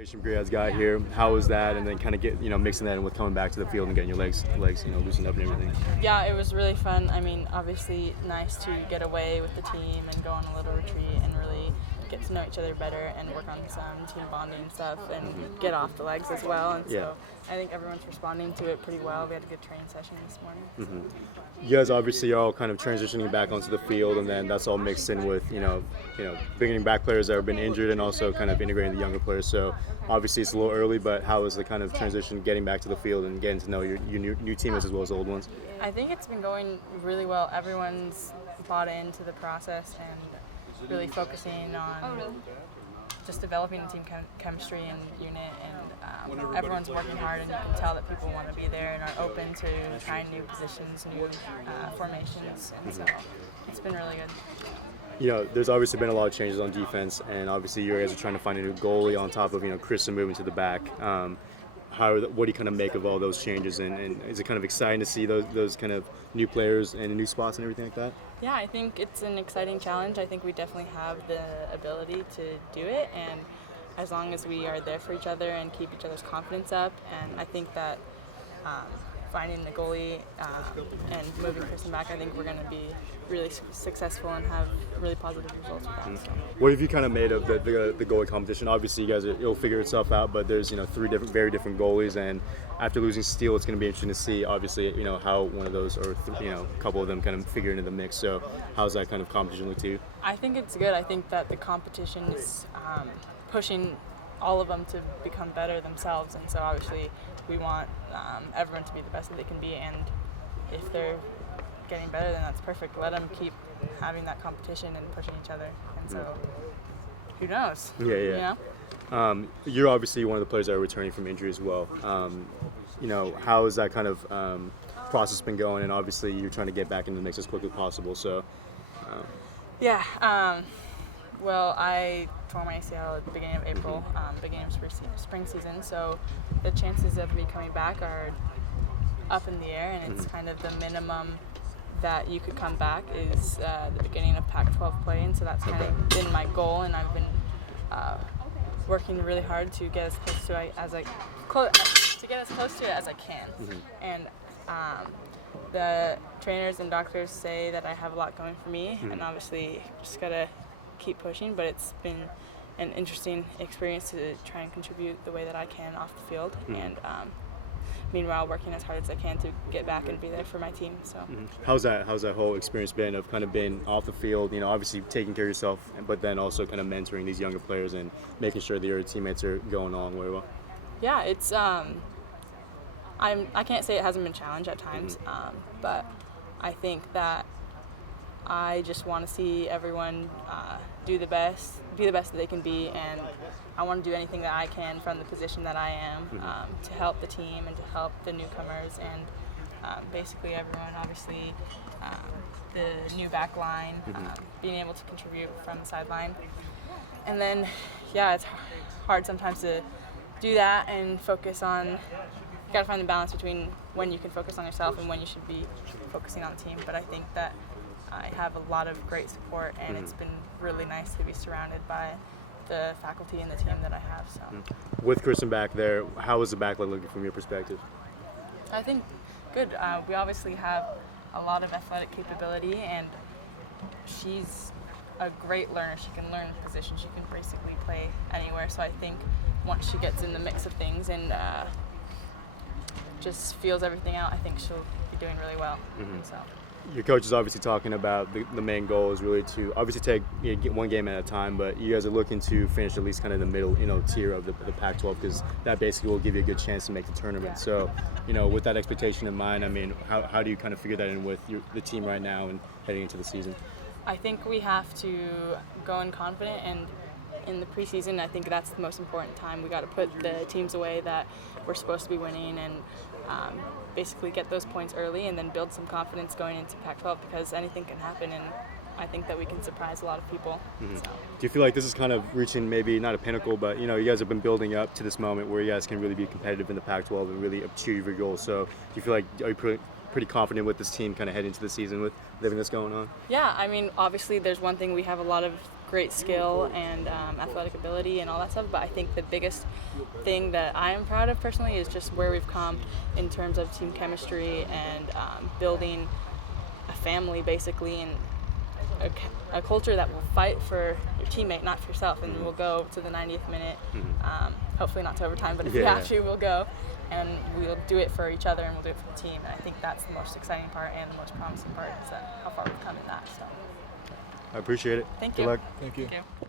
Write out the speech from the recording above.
Brianne's got here. How was that? And then kind of mixing that in with coming back to the field and getting your legs loosened up and everything. Yeah, it was really fun. I mean, obviously nice to get away with the team and go on a little retreat and really get to know each other better and work on some team bonding stuff and get off the legs as well. And so I think everyone's responding to it pretty well. We had a good training session this morning. You guys obviously are all kind of transitioning back onto the field, and then that's all mixed in with bringing back players that have been injured and also kind of integrating the younger players. So obviously it's a little early, but how is the kind of transition getting back to the field and getting to know your new teammates as well as the old ones? I think it's been going really well. Everyone's bought into the process and really focusing on just developing the team chemistry and unit, and everyone's working hard, and you can tell that people want to be there and are open to trying new positions, new formations, and so it's been really good. There's obviously been a lot of changes on defense, and obviously you guys are trying to find a new goalie on top of Kristen moving to the back. What do you kind of make of all those changes, and is it kind of exciting to see those kind of new players and new spots and everything like that? Yeah, I think it's an exciting challenge. I think we definitely have the ability to do it, and as long as we are there for each other and keep each other's confidence up, and I think that finding the goalie and moving Kristen back, I think we're going to be really successful and have really positive results with that. So. What have you kind of made of the goalie competition? Obviously, you guys it'll figure itself out, but there's very different goalies, and after losing Steele, it's going to be interesting to see obviously how one of those or a couple of them kind of figure into the mix. So how's that kind of competition look to you? I think it's good. I think that the competition is pushing all of them to become better themselves, and so obviously we want everyone to be the best that they can be, and if they're getting better, then that's perfect. Let them keep having that competition and pushing each other, and so who knows? Yeah. You're obviously one of the players that are returning from injury as well. How has that kind of process been going? And obviously you're trying to get back into the mix as quickly as possible. So. Well, I tore my ACL at the beginning of April, beginning of spring season, so the chances of me coming back are up in the air, and it's kind of the minimum that you could come back is the beginning of Pac-12 play, and so that's kind of been my goal, and I've been working really hard to get as close to it as I can. And the trainers and doctors say that I have a lot going for me, and obviously just gotta keep pushing, but it's been an interesting experience to try and contribute the way that I can off the field, and meanwhile working as hard as I can to get back and be there for my team. So how's that whole experience been of kind of being off the field, obviously taking care of yourself, but then also kind of mentoring these younger players and making sure that your teammates are going along very well? Yeah, it's I can't say it hasn't been a challenge at times, but I think that I just want to see everyone be the best that they can be, and I want to do anything that I can from the position that I am to help the team and to help the newcomers and basically everyone. Obviously, the new back line, being able to contribute from the sideline, and then it's hard sometimes to do that and focus on. You got to find the balance between when you can focus on yourself and when you should be focusing on the team. But I think that I have a lot of great support, and it's been really nice to be surrounded by the faculty and the team that I have. So, with Kristen back there, how is the back line looking from your perspective? I think good. We obviously have a lot of athletic capability, and she's a great learner. She can learn position. She can basically play anywhere. So I think once she gets in the mix of things and just feels everything out, I think she'll be doing really well. So. Your coach is obviously talking about the main goal is really to obviously get one game at a time, but you guys are looking to finish at least kind of the middle tier of the Pac-12, because that basically will give you a good chance to make the tournament. So with that expectation in mind, I mean, how do you kind of figure that in with the team right now and heading into the season? I think we have to go in confident, and in the preseason I think that's the most important time. We got to put the teams away that we're supposed to be winning, and basically get those points early and then build some confidence going into Pac-12, because anything can happen, and I think that we can surprise a lot of people. So. Do you feel like this is kind of reaching maybe not a pinnacle, but you guys have been building up to this moment where you guys can really be competitive in the Pac-12 and really achieve your goals? So do you feel like are you pretty confident with this team kind of heading into the season with everything that's going on? Yeah, I mean, obviously there's one thing, we have a lot of great skill and athletic ability and all that stuff, but I think the biggest thing that I am proud of personally is just where we've come in terms of team chemistry and building a family basically, and a culture that will fight for your teammate, not for yourself, and we'll go to the 90th minute, hopefully not to overtime, but if we have to, we'll go, and we'll do it for each other and we'll do it for the team. And I think that's the most exciting part and the most promising part is that how far we've come in that. So I appreciate it. Thank Good you. luck. Thank you. Thank you.